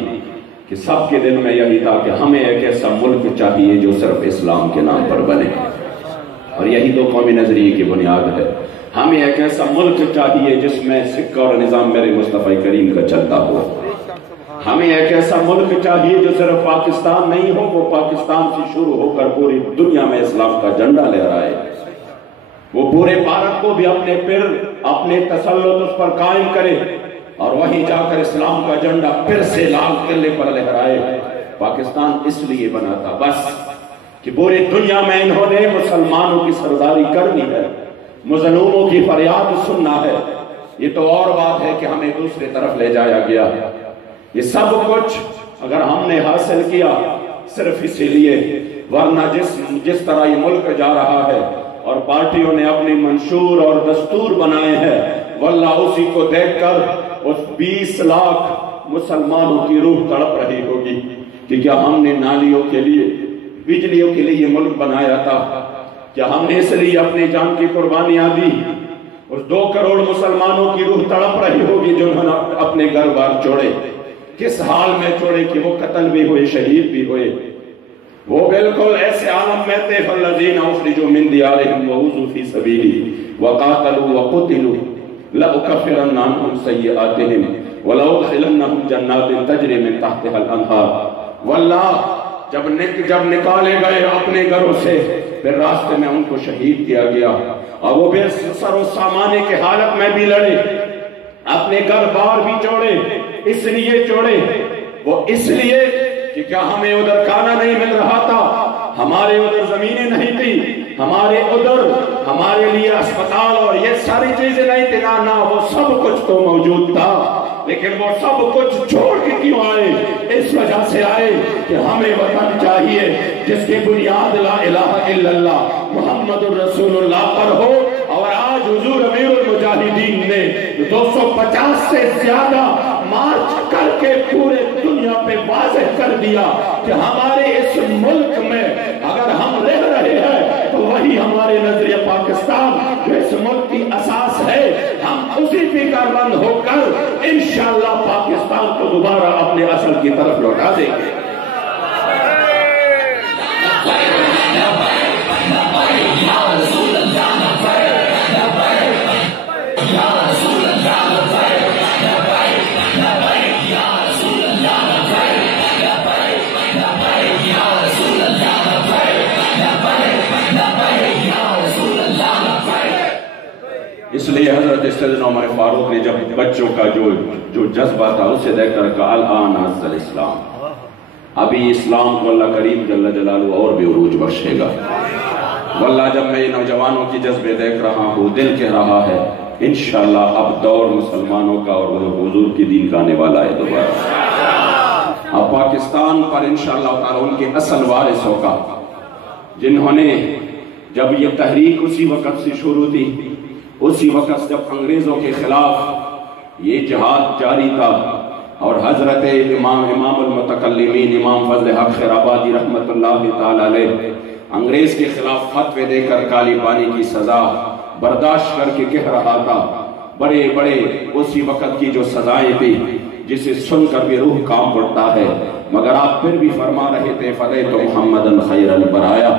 کہ سب کے دل میں یہی تھا کہ ہمیں ایک ایسا ملک چاہیے جو صرف اسلام کے نام پر بنے، اور یہی تو قومی نظریے کی بنیاد ہے۔ ہمیں ایک ایسا ملک چاہیے جس میں سکہ اور نظام میرے مصطفی کریم کا چلتا ہو۔ ہمیں ایک ایسا ملک چاہیے جو صرف پاکستان نہیں ہو، وہ پاکستان سے شروع ہو کر پوری دنیا میں اسلام کا جھنڈا لہرائے، وہ پورے بھارت کو بھی اپنے تسلط اس پر قائم کرے، اور وہیں جا کر اسلام کا جھنڈا پھر سے لال قلعے پر لہرائے۔ پاکستان اس لیے بنا تھا بس کہ پوری دنیا میں انہوں نے مسلمانوں کی سرداری کرنی ہے، مظلوموں کی فریاد سننا ہے۔ یہ تو اور بات ہے کہ ہمیں دوسری طرف لے جایا گیا۔ یہ سب کچھ اگر ہم نے حاصل کیا صرف اسی لیے، ورنہ جس طرح یہ ملک جا رہا ہے اور پارٹیوں نے اپنی منشور اور دستور بنائے ہیں، واللہ اسی کو دیکھ کر اس 20 لاکھ مسلمانوں کی روح تڑپ رہی ہوگی کہ کیا ہم نے نالیوں کے لیے، بجلیوں کے لیے یہ ملک بنایا تھا؟ کیا ہم نے اس لیے اپنی جان کی قربانیاں دی؟ اس 2 کروڑ مسلمانوں کی روح تڑپ رہی ہوگی جنہوں نے اپنے گھر بار چھوڑے، کس حال میں چھوڑے کہ وہ قتل بھی ہوئے، شہید بھی ہوئے۔ وہ بالکل ایسے عالم میں تھے، فالذین اخرجوا من دیارہم وأوذوا فی سبیلی وقاتلوا وقتلوا لأکفرن عنہم سیئاتہم ولأدخلنہم جنات تجری من تحتہا الانہار۔ واللہ جب نکالے گئے اپنے گھروں سے، پھر راستے میں ان کو شہید کیا گیا، اور وہ بے سر و سامانے کے حالت میں بھی لڑے، اپنے گھر بار بھی چھوڑے۔ اس لیے چھوڑے، وہ اس لیے کہ کیا ہمیں ادھر کھانا نہیں مل رہا تھا، ہمارے ادھر زمینیں نہیں تھی، ہمارے لیے اسپتال اور یہ ساری چیزیں نہیں تھی، نہ وہ سب کچھ تو موجود تھا، لیکن وہ سب کچھ چھوڑ کے کیوں آئے؟ اس وجہ سے آئے کہ ہمیں وطن چاہیے جس کی بنیاد لا الہ الا اللہ محمد الرسول اللہ پر ہو۔ اور آج حضور امیر المجاہدین نے 250 سے زیادہ مارچ کر کے پورے دنیا پہ واضح کر دیا کہ ہمارے اس ملک میں اگر ہم رہ رہے ہیں تو وہی ہمارے نظریہ پاکستان جو اس ملک کی اساس ہے، ہم اسی فکر مند ہو کر انشاءاللہ پاکستان کو دوبارہ اپنے اصل کی طرف لوٹا دیں گے۔ اس لیے حضرت سیدنا عمر فاروق نے جب بچوں کا جو جذبہ تھا اسے دیکھ کر کہا الآن عز الاسلام، ابھی اسلام کو اللہ کریم جل جلالہ اور بھی عروج بخشے گا۔ واللہ جب میں نوجوانوں کی جذبے دیکھ رہا ہوں دل کہہ رہا ہے انشاءاللہ اب دور مسلمانوں کا اور حضور کی دین کا آنے والا ہے دوبارہ۔ اب پاکستان پر انشاءاللہ تعالی ان کے اصل وارثوں کا، جنہوں نے جب یہ تحریک اسی وقت سے شروع تھی، اسی وقت جب انگریزوں کے خلاف یہ جہاد جاری تھا، اور حضرت امام المتکلمین امام فضل حق خیرآبادی رحمت اللہ تعالی علیہ انگریز کے خلاف فتوے دے کر کالی پانی کی سزا برداشت کر کے کہہ رہا تھا، بڑے بڑے اسی وقت کی جو سزائیں تھی جسے سن کر بھی روح کام پڑتا ہے، مگر آپ پھر بھی فرما رہے تھے فدیت محمدن خیر البرایا۔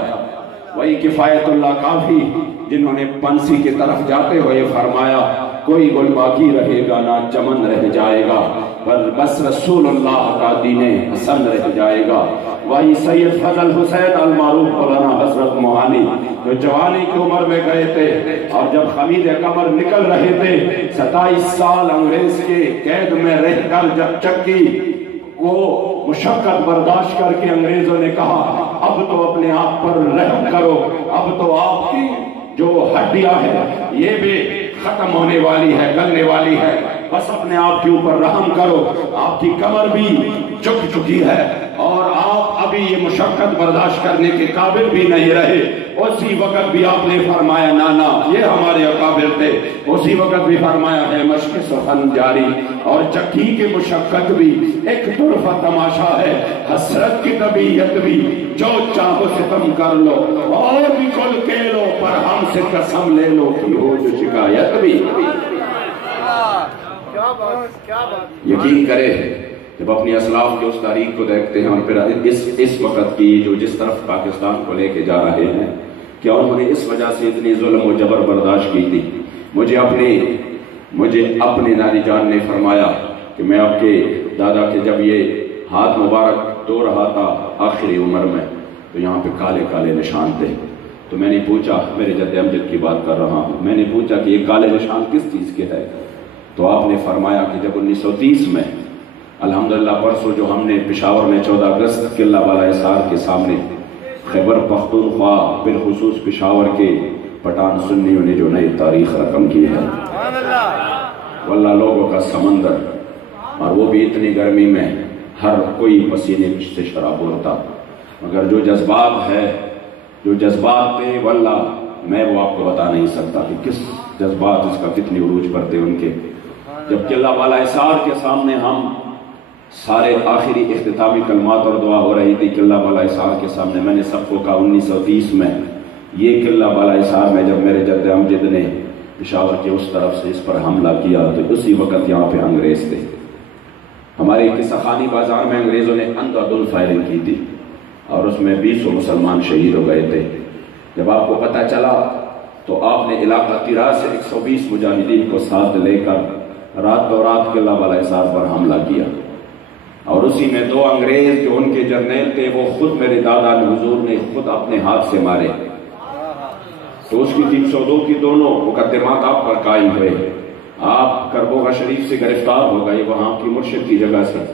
وہی کفایت اللہ کافی جنہوں نے پنسی کی طرف جاتے ہوئے فرمایا کوئی گل باقی رہے گا نہ چمن رہ جائے گا، پر بس رسول اللہ کا دین حسن رہ جائے گا۔ وہی سید فضل حسین المعروف مولانا حضرت موہانی جو جوانی کی عمر میں گئے تھے اور جب خمید قمر نکل رہے تھے، 27 سال انگریز کے قید میں رہ کر جب چکی وہ مشقت برداشت کر کے انگریزوں نے کہا اب تو اپنے آپ پر رحم کرو، اب تو آپ کی جو ہڈیاں ہیں یہ بھی ختم ہونے والی ہے، گلنے والی ہے، بس اپنے آپ کے اوپر رحم کرو، آپ کی کمر بھی جھک چکی ہے اور آپ ابھی یہ مشقت برداشت کرنے کے قابل بھی نہیں رہے۔ اسی وقت بھی آپ نے فرمایا نانا یہ ہمارے اکابر تھے، اسی وقت بھی فرمایا ہے مشق سخن جاری، اور چکی کی مشقت بھی ایک طرفہ تماشا ہے، حسرت کی طبیعت بھی جو چاہو ستم کر لو اور بھی کل کہہ لو پر ہم سے قسم لے لو کہ ہو جو شکایت بھی۔ یقین کرے جب اپنی اسلاف کے اس تاریخ کو دیکھتے ہیں اور پھر اس وقت کی جو جس طرف پاکستان کو لے کے جا رہے ہیں کہ انہوں نے اس وجہ سے اتنی ظلم و جبر برداشت کی تھی۔ مجھے اپنے نانی جان نے فرمایا کہ میں آپ کے دادا کے جب یہ ہاتھ مبارک دھو رہا تھا آخری عمر میں تو یہاں پہ کالے کالے نشان تھے، تو میں نے پوچھا، میرے جد امجد کی بات کر رہا ہوں، میں نے پوچھا کہ یہ کالے نشان کس چیز کے ہے؟ تو آپ نے فرمایا کہ جب 1930 میں الحمدللہ پرسوں جو ہم نے پشاور میں 14 اگست قلعہ بالا حصار کے سامنے خیبر پختونخوا بالخصوص پشاور کے پٹھان سنیوں نے جو نئی تاریخ رقم کی ہے، واللہ لوگوں کا سمندر، اور وہ بھی اتنی گرمی میں ہر کوئی پسینے سے شراب ہوتا، مگر جو جذبات ہے جو جذبات تھے واللہ میں وہ آپ کو بتا نہیں سکتا کہ کس جذبات اس کا کتنی عروج پر تھے ان کے۔ جب قلعہ بالا حصار کے سامنے ہم سارے آخری اختتامی کلمات اور دعا ہو رہی تھی قلعہ بالا حصار کے سامنے، میں نے سب کو کہا 1930 میں یہ قلعہ بالا حصار میں جب میرے جد امجد نے پشاور کے اس طرف سے اس پر حملہ کیا تو اسی وقت یہاں پہ انگریز تھے۔ ہمارے قصہ خانی بازار میں انگریزوں نے اندھادھند فائرنگ کی تھی اور اس میں 20 مسلمان شہید ہو گئے تھے۔ جب آپ کو پتہ چلا تو آپ نے علاقہ تیرا سے 120 مجاہدین کو ساتھ لے کر رات قلعہ بالا حصار پر حملہ کیا، اور اسی میں 2 انگریز جو ان کے جرنیل تھے وہ خود میرے دادا حضور نے خود اپنے ہاتھ سے مارے، تو اس کی 302 کی دونوں مقدمات آپ پر قائم ہوئے۔ آپ کربوگا شریف سے گرفتار ہو گئے وہاں کی مرشد کی جگہ سے،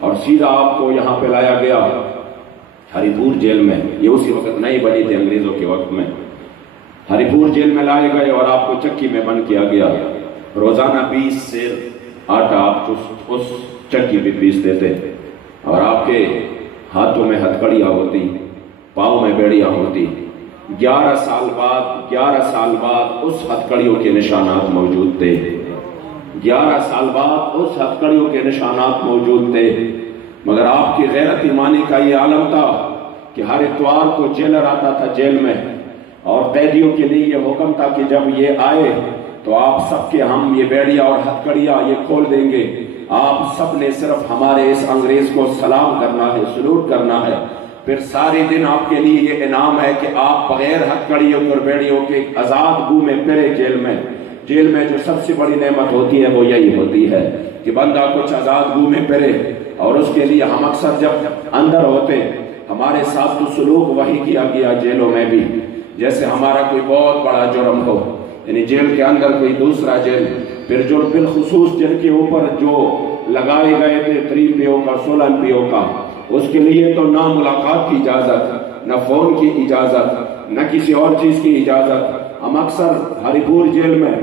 اور سیدھا آپ کو یہاں پہ لایا گیا ہری پور جیل میں، یہ اسی وقت نئی بنی تھی انگریزوں کے وقت میں، ہری پور جیل میں لائے گئے اور آپ کو چکی میں بند کیا گیا۔ روزانہ 20 سیر آٹا آپ اس چکی بھی پیس دیتے، اور آپ کے ہاتھوں میں ہتھکڑیاں ہوتی، پاؤں میں بیڑیاں ہوتی۔ 11 سال بعد اس ہتھکڑیوں کے نشانات موجود تھے، 11 سال بعد اس ہتھکڑیوں کے نشانات موجود تھے، مگر آپ کی غیرت ایمانی کا یہ عالم تھا کہ ہر اتوار کو جیلر آتا تھا جیل میں، اور قیدیوں کے لیے یہ حکم تھا کہ جب یہ آئے تو آپ سب کے ہم یہ بیڑیاں اور ہتھکڑیاں یہ کھول دیں گے، آپ سب نے صرف ہمارے اس انگریز کو سلام کرنا ہے، سلوٹ کرنا ہے، پھر سارے دن آپ کے لیے یہ انعام ہے کہ آپ بغیر ہتھکڑیوں اور بیڑیوں کے آزاد گو میں پھرے جیل میں جو سب سے بڑی نعمت ہوتی ہے وہ یہی ہوتی ہے کہ بندہ کچھ آزاد گو میں پھرے، اور اس کے لیے ہم اکثر جب اندر ہوتے ہمارے ساتھ تو سلوک وہی کیا گیا جیلوں میں بھی، جیسے ہمارا کوئی بہت بڑا جرم ہو، یعنی جیل کے اندر کوئی دوسرا جیل، پھر جو بالخصوص جن کے اوپر جو لگائے گئے تھے 3 MPO کا 16 MPO کا، اس کے لیے تو نہ ملاقات کی اجازت، نہ فون کی اجازت، نہ کسی اور چیز کی اجازت۔ ہم اکثر ہری پور جیل میں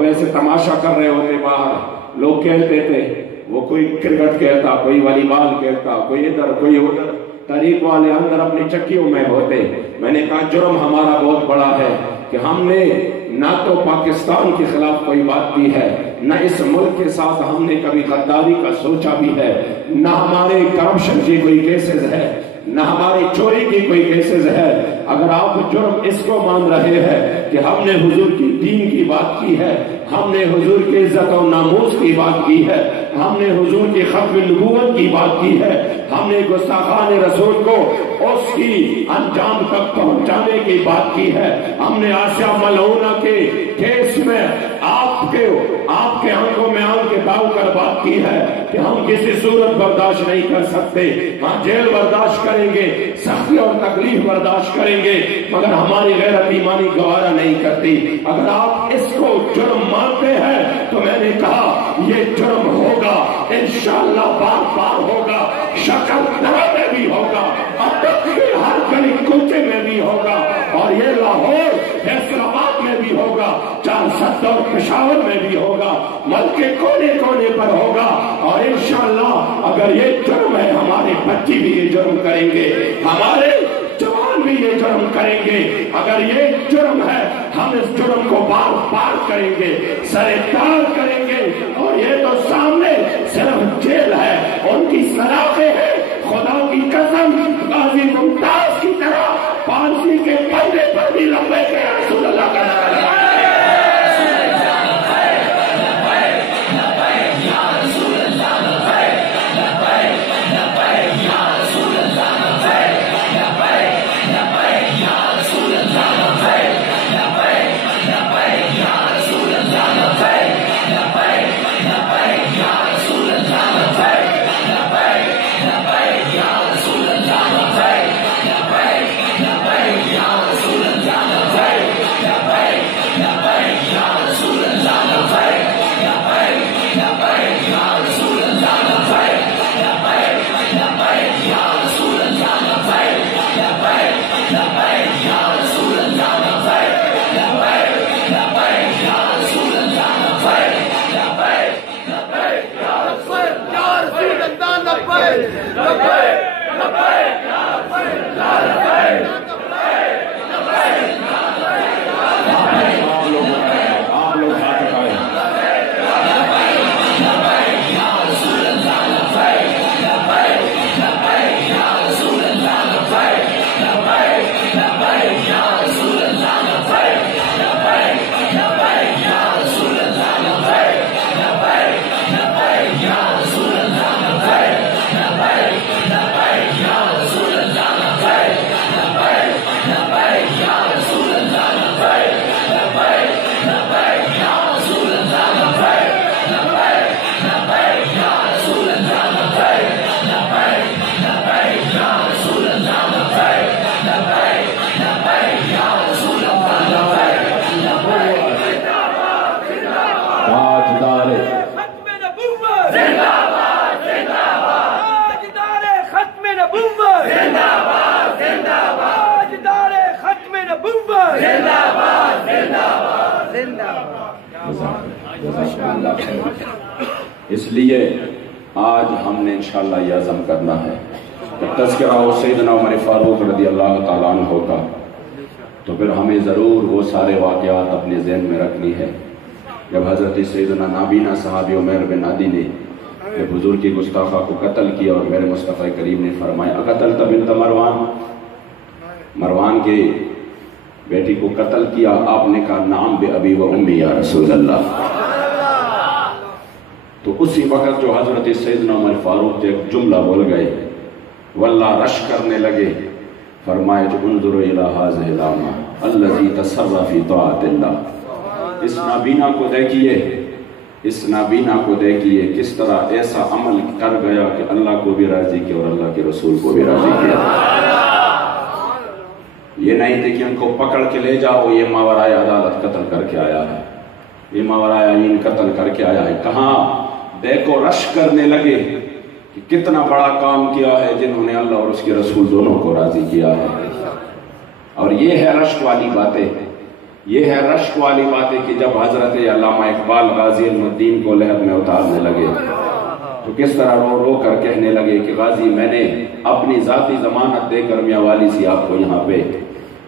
ویسے تماشا کر رہے ہوتے، باہر لوگ کہتے تھے، وہ کوئی کرکٹ کہتا، کوئی والی بال کہتا، کوئی ادھر کوئی ادھر، تحریک والے اندر اپنی چکیوں میں ہوتے۔ میں نے کہا جرم ہمارا بہت بڑا ہے کہ ہم نے نہ تو پاکستان کے خلاف کوئی بات کی ہے، نہ اس ملک کے ساتھ ہم نے کبھی غداری کا سوچا بھی ہے، نہ ہمارے کرپشن کی کوئی کیسز ہے، نہ ہماری چوری کی کوئی کیسز ہے۔ اگر آپ جرم اس کو مان رہے ہیں کہ ہم نے حضور کی دین کی بات کی ہے، ہم نے حضور کی عزت و ناموس کی بات کی ہے، ہم نے حضور کی ختم نبوت کی بات کی ہے، ہم نے گستاخان رسول کو اس کی انجام تک پہنچانے کی بات کی ہے، ہم نے آسیہ ملعونہ کے کیس میں آپ کے آنکھوں میں آنکھ کے ڈال کر بات کی ہے کہ ہم کسی صورت برداشت نہیں کر سکتے، ہاں جیل برداشت کریں گے، سختی اور تکلیف برداشت کریں گے، مگر ہماری غیرت ایمانی گوارا نہیں کرتی۔ اگر آپ اس کو جرم مانتے ہیں تو میں نے کہا یہ جرم ہوگا، انشاءاللہ بار بار ہوگا، شکل درہ میں بھی ہوگا، ہر گلی کوچے میں بھی ہوگا، اور یہ لاہور فیصل آباد میں بھی ہوگا، چارسد اور پشاور میں بھی ہوگا، ملک کے کونے کونے پر ہوگا۔ اور انشاءاللہ اگر یہ جرم ہے، ہمارے بچے بھی یہ جرم کریں گے، ہمارے جوان بھی یہ جرم کریں گے۔ اگر یہ جرم ہے، ہم اس جرم کو بار بار کریں گے، سرکار کریں گے۔ اور یہ تو سامنے صرف جیل ہے، ان کی سلاخیں ہیں، خدا کی قسم غازی ممتاز کی طرح پانسی کے پردے پر بھی لمبے کے رسول اللہ کا نعرہ لگائیں۔ اس لیے آج ہم نے انشاءاللہ یہ عزم کرنا ہے کہ تذکرہ ہو سیدنا عمر فاروق رضی اللہ تعالیٰ عنہ کا، تو پھر ہمیں ضرور وہ سارے واقعات اپنے ذہن میں رکھنی ہے۔ جب حضرت سیدنا نابینا صحابی عمر بن عدی نے جب حضور کی گستاخہ کو قتل کیا، اور میرے مصطفیٰ کریم نے فرمایا اقتلت بنت مروان، مروان کے بیٹی کو قتل کیا؟ آپ نے کہا نعم بے ابی و امی یا رسول اللہ۔ تو اسی وقت جو حضرت سیدنا عمر فاروق ایک جملہ بول گئے، واللہ رش کرنے لگے، فرمایا جو انظر الی ھذہ الامہ الذی تسرع فی طاعت اللہ، اس نابینا کو دیکھیے، اس نابینا کو دیکھیے کس طرح ایسا عمل کر گیا کہ اللہ کو بھی راضی کیا اور اللہ کے رسول کو بھی راضی کیا۔ یہ نہیں تھے کہ ان کو پکڑ کے لے جاؤ، یہ ماورائے عدالت قتل کر کے آیا ہے، یہ ماورائے آئین قتل کر کے آیا ہے۔ کہاں دیکھو رش کرنے لگے کہ کتنا بڑا کام کیا ہے جنہوں نے اللہ اور اس کے رسول دونوں کو راضی کیا ہے۔ اور یہ ہے رشک والی باتیں، یہ ہے رشک والی باتیں کہ جب حضرت علامہ اقبال غازی الدین کو لہر میں اتارنے لگے تو کس طرح رو رو کر کہنے لگے کہ غازی میں نے اپنی ذاتی ضمانت دے کر میاں والی سی آپ کو یہاں پہ،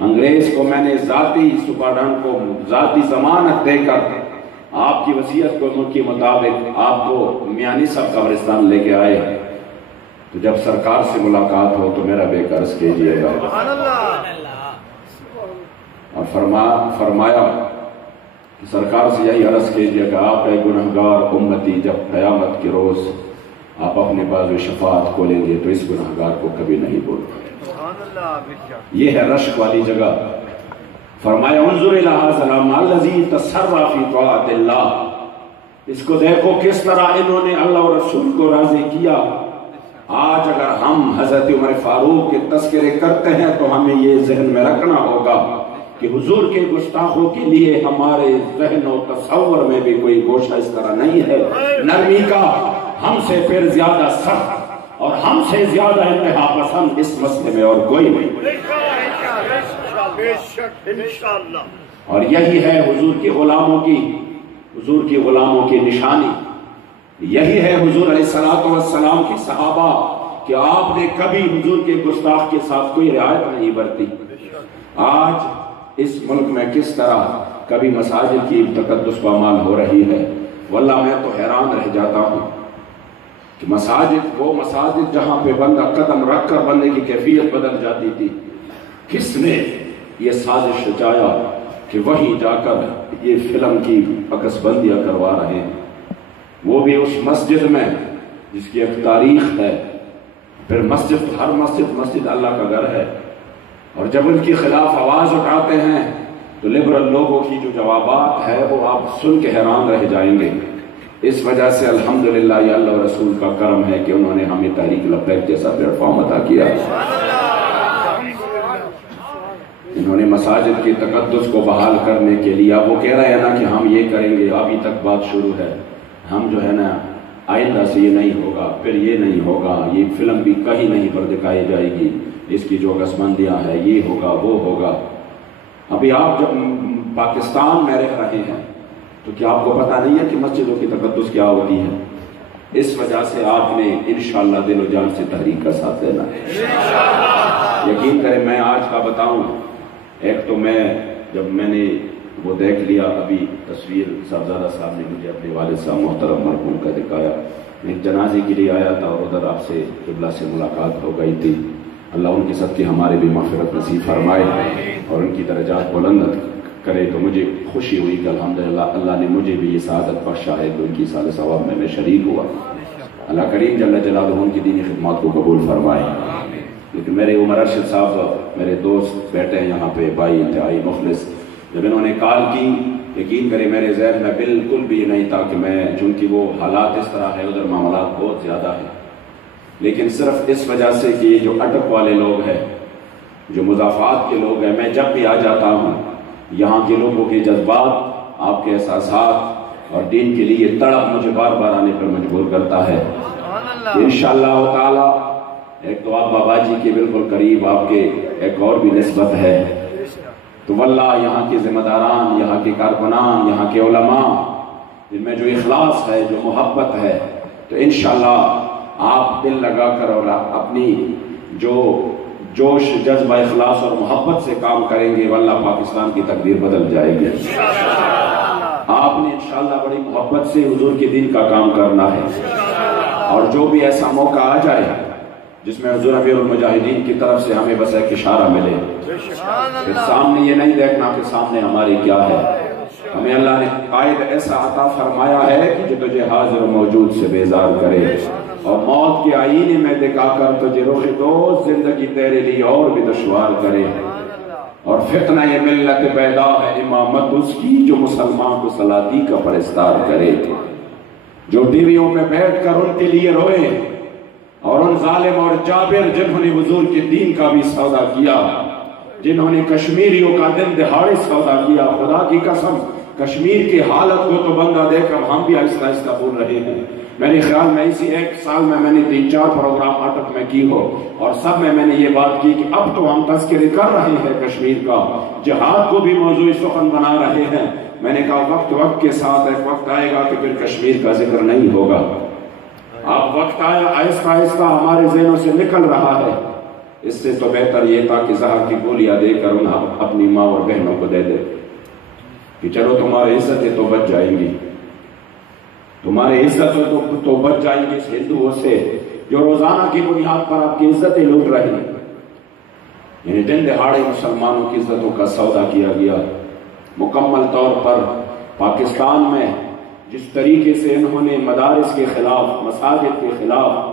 انگریز کو میں نے ذاتی سپرڈنٹ کو ذاتی ضمانت دے کر آپ کی وصیت کے مطابق آپ کو میانی صاحب قبرستان لے کے آئے، تو جب سرکار سے ملاقات ہو تو میرا بے قرض کیجیے گا۔ اور فرمایا کہ سرکار سے یہی عرض کیجیے گا آپ اے گنہگار امتی جب قیامت کے روز آپ اپنے بازو شفاعت کھولیں گے تو اس گنہگار کو کبھی نہیں بولیں۔ یہ ہے رشک والی جگہ۔ فرمایا انظر الی ھذا العمل الذی تسرع فی طاعۃ اللہ، اس کو دیکھو کس طرح انہوں نے اللہ اور رسول کو راضی کیا۔ آج اگر ہم حضرت عمر فاروق کے تذکرے کرتے ہیں تو ہمیں یہ ذہن میں رکھنا ہوگا کہ حضور کے گستاخوں کے لیے ہمارے ذہن و تصور میں بھی کوئی گوشہ اس طرح نہیں ہے نرمی کا، ہم سے پھر زیادہ سخت اور ہم سے زیادہ انتہا پسند اس مسئلے میں اور کوئی نہیں۔ اور یہی ہے حضور کے غلاموں کی نشانی، یہی ہے حضور علیہ السلام کی صحابہ کہ آپ نے کبھی حضور کے گستاخ کے ساتھ کوئی رعایت نہیں برتی۔ آج اس ملک میں کس طرح کبھی مساجد کی تقدس پامال ہو رہی ہے، واللہ میں تو حیران رہ جاتا ہوں کہ وہ مساجد جہاں پہ بندہ قدم رکھ کر بندے کی کیفیت بدل جاتی تھی، کس نے یہ سازش رچایا کہ وہیں جا کر یہ فلم کی عکس بندیاں کروا رہے ہیں، وہ بھی اس مسجد میں جس کی ایک تاریخ ہے۔ پھر ہر مسجد اللہ کا گھر ہے، اور جب ان کے خلاف آواز اٹھاتے ہیں تو لبرل لوگوں کی جو جوابات ہے وہ آپ سن کے حیران رہ جائیں گے۔ اس وجہ سے الحمدللہ یہ اللہ و رسول کا کرم ہے کہ انہوں نے ہمیں تحریک لبیک جیسا پلیٹ فارم عطا کیا۔ انہوں نے مساجد کی تقدس کو بحال کرنے کے لیے، اب وہ کہہ رہے ہیں نا کہ ہم یہ کریں گے، ابھی تک بات شروع ہے، ہم جو ہے نا آئندہ سے یہ نہیں ہوگا، پھر یہ نہیں ہوگا، یہ فلم بھی کہیں نہیں پر دکھائی جائے گی، اس کی جو عکسمندیاں ہیں یہ ہوگا وہ ہوگا۔ ابھی آپ جب پاکستان میں رہ رہے ہیں تو کیا آپ کو پتہ نہیں ہے کہ مسجدوں کی تقدس کیا ہوتی ہے؟ اس وجہ سے آپ نے انشاءاللہ دل و جان سے تحریک کا ساتھ لینا ہے۔ یقین کریں میں آج کا بتاؤں، ایک تو جب میں نے وہ دیکھ لیا، ابھی تصویر صاحبزادہ صاحب نے مجھے اپنے والد صاحب محترم مرحوم کا دکھایا، میں ایک جنازے کے لیے آیا تھا اور ادھر آپ سے قبلہ سے ملاقات ہو گئی تھی۔ اللہ ان کے صدقے ہمارے بھی مغفرت نصیب فرمائے اور ان کی درجات بلند کرے، تو مجھے خوشی ہوئی کہ الحمدللہ اللہ نے مجھے بھی یہ سعادت بخشا ہے کہ ان کی سال ثواب میں شریک ہوا۔ اللہ کریم جل جلالہ ان کی دینی خدمات کو قبول فرمائے۔ لیکن میرے عمر ارشد صاحب میرے دوست بیٹھے ہیں یہاں پہ، بھائی انتہائی مخلص، جب انہوں نے کال کی یقین کرے میرے ذہن میں بالکل بھی نہیں تھا کہ میں، چونکہ وہ حالات اس طرح ہے، ادھر معاملات بہت زیادہ ہیں، لیکن صرف اس وجہ سے کہ یہ جو اٹک والے لوگ ہیں، جو مضافات کے لوگ ہیں، میں جب بھی آ جاتا ہوں یہاں کے لوگوں کے جذبات، آپ کے احساسات اور دین کے لیے تڑپ مجھے بار بار آنے پر مجبور کرتا ہے۔ انشاءاللہ تعالی ایک تو آپ بابا جی کے بالکل قریب آپ کے ایک اور بھی نسبت ہے، تو واللہ یہاں کے ذمہ داران، یہاں کے کارکنان، یہاں کے علماء، جن میں جو اخلاص ہے، جو محبت ہے، تو انشاءاللہ آپ دل لگا کر اور اپنی جو جوش جذبہ اخلاص اور محبت سے کام کریں گے، واللہ پاکستان کی تقدیر بدل جائے گی۔ آپ نے انشاءاللہ بڑی محبت سے حضور کے دین کا کام کرنا ہے، اور جو بھی ایسا موقع آ جائے جس میں حضور امیر المجاہدین کی طرف سے ہمیں بس ایک اشارہ ملے، پھر سامنے یہ نہیں دیکھنا کہ سامنے ہماری کیا ہے، ہمیں اللہ نے قائد ایسا عطا فرمایا ہے کہ جو تجھے حاضر و موجود سے بیزار کرے اور موت کے آئینے میں دکھا کر تجھے رخ دوست زندگی تیرے لیے اور بھی دشوار کرے، اور فتنہ یہ ملت پیدا ہے امامت اس کی جو مسلمان کو سلاطی کا پرستار کرے، جو ٹیویوں پہ بیٹھ کر ان کے لیے روئے، اور ان ظالم اور جابر جنہوں نے حضور کے دین کا بھی سودا کیا، جنہوں نے کشمیریوں کا دن دہاڑے سودا کیا، خدا کی قسم کشمیر کی حالت کو تو بندہ دیکھ کر ہم بھی آہستہ آہستہ بول رہے ہیں۔ میرے خیال میں اسی ایک سال میں نے 3-4 پروگرام اٹک میں کی ہو، اور سب میں نے یہ بات کی کہ اب تو ہم تذکرے کر رہے ہیں کشمیر کا، جہاد کو بھی موضوع سخن بنا رہے ہیں۔ میں نے کہا وقت کے ساتھ ایک وقت آئے گا کہ پھر کشمیر کا ذکر نہیں ہوگا۔ اب وقت آیا، آہستہ آہستہ ہمارے ذہنوں سے نکل رہا ہے۔ اس سے تو بہتر یہ تھا کہ زہر کی گولیاں دے کر انہیں اپنی ماں اور بہنوں کو دے دے کہ چلو تمہاری عزتیں تو بچ جائیں گی، تمہاری عزتیں تو بچ جائیں گی اس ہندوؤں سے جو روزانہ کی بنیاد پر آپ کی عزتیں لوٹ رہے ہیں۔ یعنی دن دہاڑے مسلمانوں کی عزتوں کا سودا کیا گیا۔ مکمل طور پر پاکستان میں جس طریقے سے انہوں نے مدارس کے خلاف، مساجد کے خلاف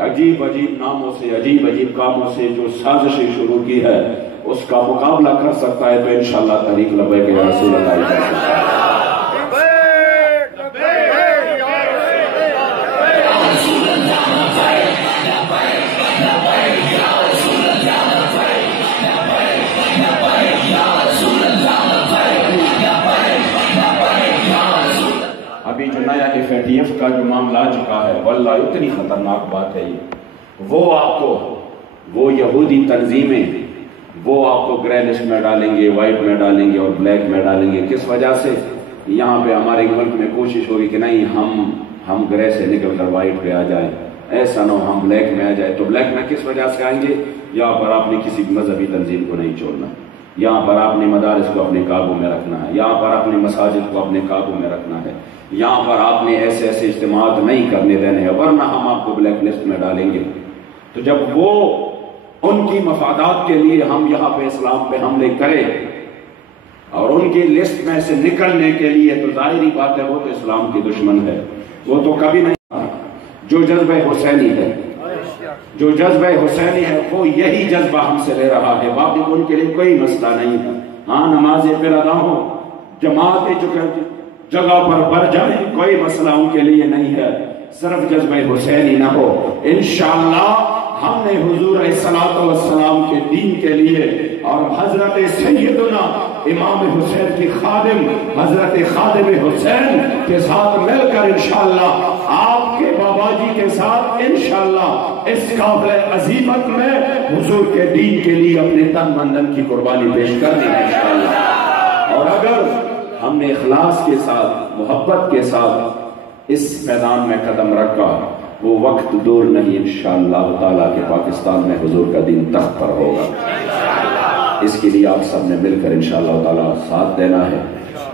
عجیب ناموں سے، عجیب کاموں سے جو سازشیں شروع کی ہے، اس کا مقابلہ کر سکتا ہے تو انشاءاللہ طریق لبیک یا رسول اللہ کر سکتا ہے۔ ابھی جو نیا FATF کا جو معاملہ آ چکا ہے، واللہ اتنی خطرناک بات ہے یہ، وہ یہودی تنظیمیں وہ آپ کو گرے لسٹ میں ڈالیں گے، وائٹ میں ڈالیں گے اور بلیک میں ڈالیں گے۔ کس وجہ سے؟ یہاں پہ ہمارے ملک میں کوشش ہوگی کہ نہیں ہم گرے سے نکل کر وائٹ پہ آ جائیں، ایسا نہ ہو ہم بلیک میں آ جائیں۔ تو بلیک میں کس وجہ سے آئیں گے؟ یہاں پر آپ نے کسی مذہبی تنظیم کو نہیں چھوڑنا، یہاں پر آپ نے مدارس کو اپنے قابو میں رکھنا ہے، یہاں پر اپنے مساجد کو اپنے قابو میں رکھنا ہے، یہاں پر آپ نے ایسے اجتماعات نہیں کرنے دینے ہیں، ورنہ ہم آپ کو بلیک لسٹ میں ڈالیں گے۔ تو جب وہ ان کی مفادات کے لیے ہم یہاں پہ اسلام پہ حملے کریں اور ان کی لسٹ میں سے نکلنے کے لیے، تو ظاہری بات ہے وہ تو اسلام کی دشمن ہے، وہ تو کبھی نہیں۔ جو جذبہ حسینی ہے وہ یہی جذبہ ہم سے لے رہا ہے، باقی ان کے لیے کوئی مسئلہ نہیں ہے۔ ہاں نمازیں پھر ادا ہو، جماعتیں جگہ پر بڑھ جائیں، کوئی مسئلہ ان کے لیے نہیں ہے، صرف جذبہ حسینی نہ ہو۔ انشاءاللہ ہم نے حضور علیہ السلام کے دین کے لیے اور حضرت سیدنا امام حسین کی خادم حضرت خادم حسین کے ساتھ مل کر انشاءاللہ آپ کے بابا جی کے ساتھ انشاءاللہ اس قابل عظیمت میں حضور کے دین کے لیے اپنے تن من کی قربانی پیش کرنی ہے انشاءاللہ۔ اور اگر ہم نے اخلاص کے ساتھ، محبت کے ساتھ اس میدان میں قدم رکھا، وہ وقت دور نہیں انشاءاللہ تعالیٰ کہ پاکستان میں حضور کا دین تخت پر ہوگا۔ اس کے لیے آپ سب نے مل کر انشاءاللہ تعالیٰ ساتھ دینا ہے۔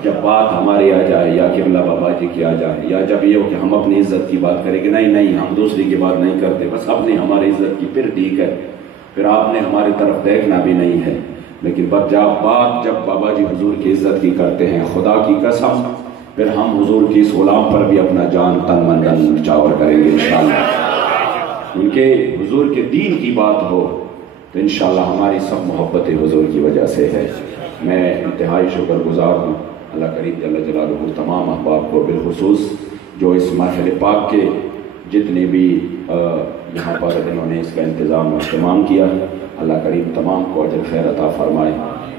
جب بات ہماری آ جائے یا قبلہ بابا جی کی آ جائے، یا جب یہ ہو کہ ہم اپنی عزت کی بات کریں کہ نہیں ہم دوسری کی بات نہیں کرتے، بس اپنی ہماری عزت کی، پھر ٹھیک ہے، پھر آپ نے ہماری طرف دیکھنا بھی نہیں ہے۔ لیکن جب بابا جی حضور کی عزت کی کرتے ہیں، خدا کی قسم پھر ہم حضور کی اس غلام پر بھی اپنا جان تن من دن نچھاور کریں گے انشاءاللہ۔ ان کے حضور کے دین کی بات ہو تو انشاءاللہ ہماری سب محبت حضور کی وجہ سے ہے۔ میں انتہائی شکر گزار ہوں اللہ کریم جل جلالہ تمام احباب کو، بالخصوص جو اس محفل پاک کے جتنے بھی یہاں پر انہوں نے اس کا انتظام و اہتمام کیا، اللہ کریم تمام کو اجر خیر عطا فرمائے،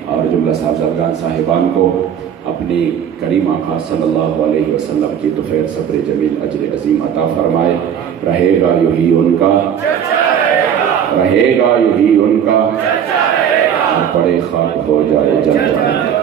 اور جملہ صاحبزادگان صاحبان کو اپنی کریم آقا صلی اللہ علیہ وسلم کی طفیل صبر جمیل اجر عظیم عطا فرمائے۔ رہے گا یہی ان کا، رہے گا یہی ان کا، اور بڑے خاک ہو جائے جنت۔